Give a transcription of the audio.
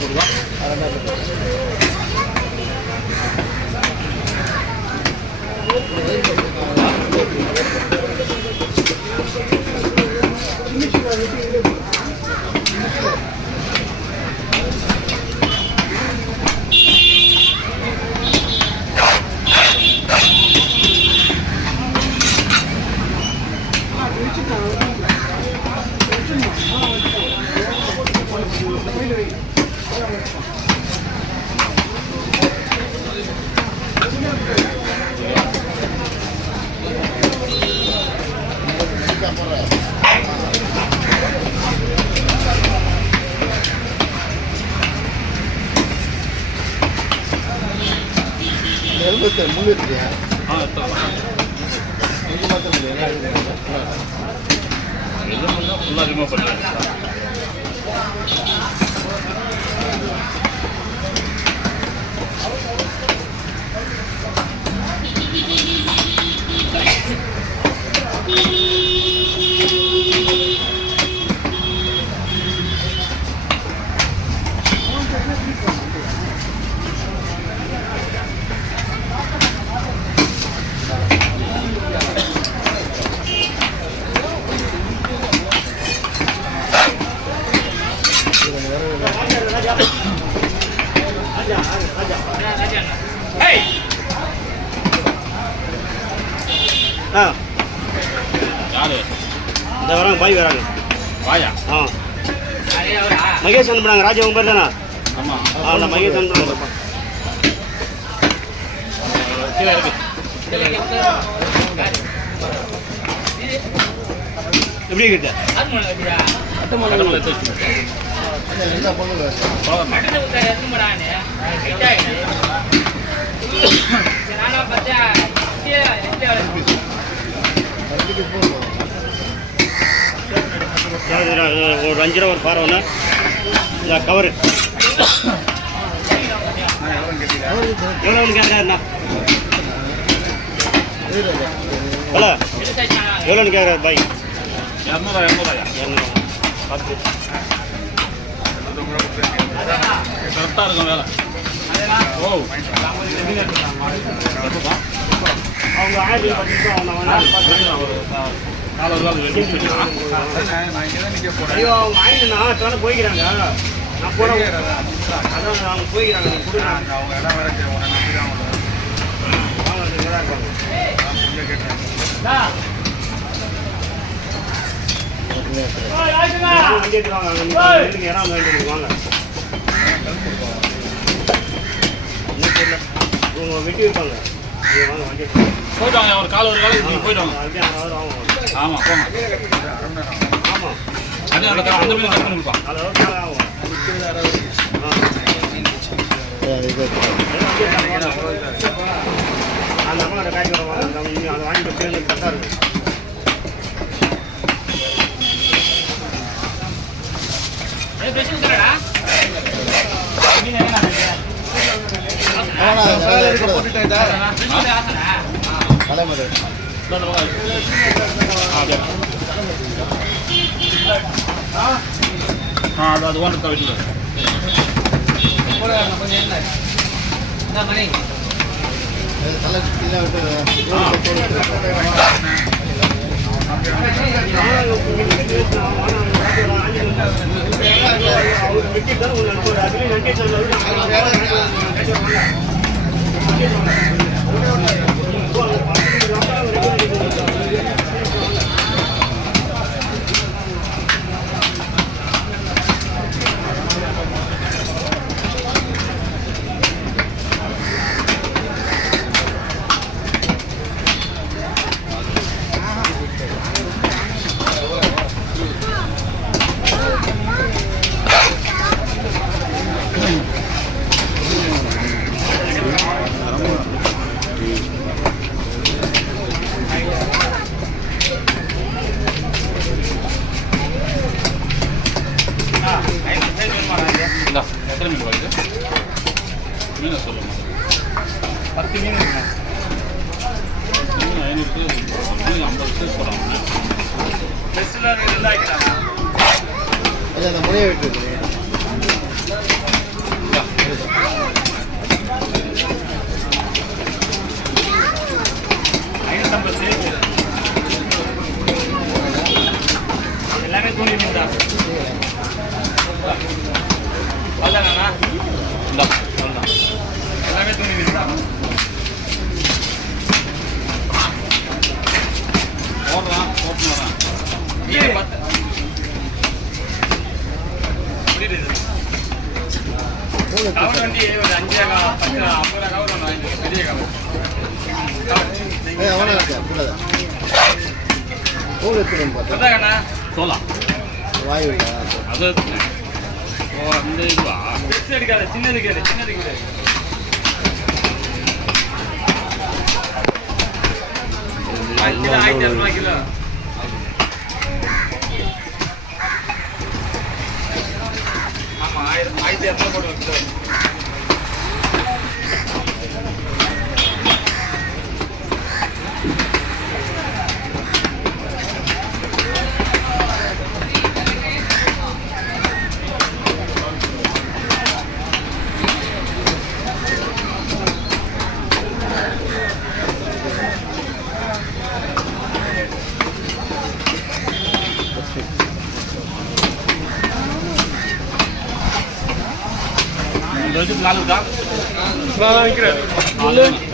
போடுவா ஃபுல்லாக ரிமூவ் பண்ணிடுறேன். யாரு இந்த வராங்க பாய் வராங்க பாயா மகேஷ் அனுப்புறாங்க ராஜா உங்க பேர் தானே ஆமாம் அந்த மகேஷ் அனுப்புறாங்க கீழே இருக்கு எப்படி கிட்ட ஒரு 5 ரூபா ஒரு பாறை ஒன்று இந்த கவரு எவ்வளோன்னு கேட்குறாருண்ணா ஹலோ எவ்வளோன்னு கேட்குறாரு பாய் 200 10 கரெக்டாக இருக்கும் வேலை ஓ அவங்க 1000 ஐயோ அவங்க ஆயிரண்ணா போய்க்கிறாங்க நான் போட அதான் அவங்க போய்க்கிறாங்க அவங்க இடம் வேற வெட்டி வைப்பாங்க போயிட்டு வாங்க ஒரு கால் போயிட்டு வாங்க ஆமாம் போங்க ஆமாம் அது அந்த மீன் கட் பண்ணி கொடுப்பான் அந்த அம்மா அதை காய்ச்சி வருவாங்க அதை வாங்கிட்டு போய் கரெக்டாக இருக்கும் அது ஒன்று வீட்டில் மீனை சொல்லுங்கள் 10 மீன் இருக்குங்க. மீன் 500 மீன் 50 பீஸ் போடுறாங்க. பெஸ்ட்டில் நல்லா ஆகிட்டாங்க. அந்த முறையை விட்டுருக்கு. கவர் வண்டி ஒரு 5 10 50 கவர் ஒன்று பெரிய கவர் தோலா வாய் அது ஓ அந்த இதுவா பெருசு எடுக்காது சின்னது கேடு சின்னது கேடு கிலோ 1200 கிலோ ஆமாம் 1200 போடுவோம் கிலோ நாலு இருக்கா? விற்கிறேன்